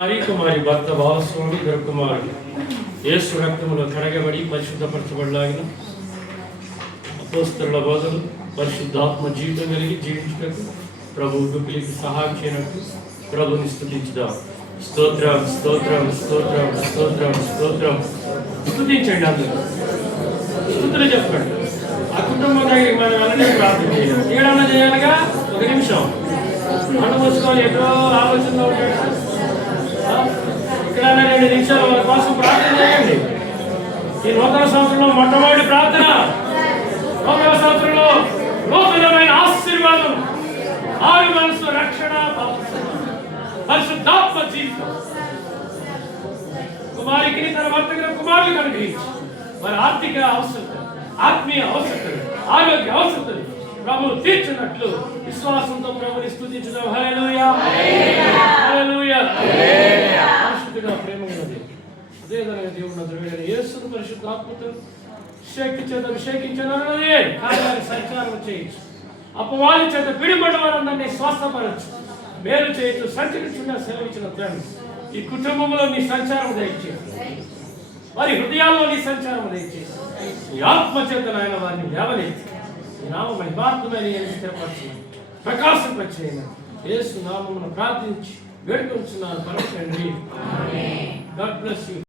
కుమారి భర్త బాలస్వామి కుమారుడు యేసు రక్తములో కడగబడి పరిశుద్ధపరచబడలాగిన అపోస్తలుల బోధలు పరిశుద్ధాత్మ జీవితం కలిగి జీవించుటకు ప్రభు దుఃఖులకి సహాయం చేయనట్టు ప్రభుని స్తుతించుదాం. స్తోత్రం స్తోత్రం స్తోత్రం స్తోత్రం స్తోత్రం. స్తుతించండి, అందరూ స్తుతులు చెప్పండి. ఆ కుటుంబం దగ్గర మనం అలానే ప్రార్థన చేయాలి. ఏడన్నా చేయాలిగా. ఒక నిమిషం అన్న మూసుకొని ఎక్కడో ఆలోచనలో ఉంటాడు. ఇక్కడ 2 నిమిషాలు వాళ్ళ కోసం ప్రార్థన చేయండి. ఈ నూతన సంవత్సరంలో మొట్టమొదటి ప్రార్థన, నూతన సంవత్సరంలో నూతనమైన ఆశీర్వాదం, ఆరు మనసు రక్షణ, పరిశుద్ధాత్మ జీవితం కుమారికి తన భర్తకు కుమారులు అనుగ్రహించి వారి ఆర్థిక అవసరతలు, ఆత్మీయ అవసరతలు, ఆరోగ్య అవసరతలు ప్రభువు తీర్చినట్లు విశ్వాసంతో ప్రభుని స్తుతించుదాం. హల్లెలూయా హల్లెలూయా. పరిశుద్ధుడా ప్రేమగల దేవుడు, దేవుడు ద్రవ్యుడైన యేసును పరిశుద్ధాత్మతో శక్తి చేత అభిషేకించనన్నది కార్యాన్ని సంచారం చేయొచ్చు. అపవాది చేత పిడిపడ్డ వారందరినీ స్వస్థపరచు, మేలు చేయొచ్చు. సంచరించున్న సేవ ఇచ్చిన తండ్రి, ఈ కుటుంబంలో నీ సంచారం దయచేసి, వారి హృదయాల్లో నీ సంచారం దయచేసి, ఈ ఆత్మ చేత నాయన వారిని లేవనెత్తి నామ మహిమాత్మైన స్థిరపరచు, ప్రకాశింపచేయను. యేసు నామమున ప్రార్థించి వేడుకొంచున్నాను పరమ తండ్రి. God bless you.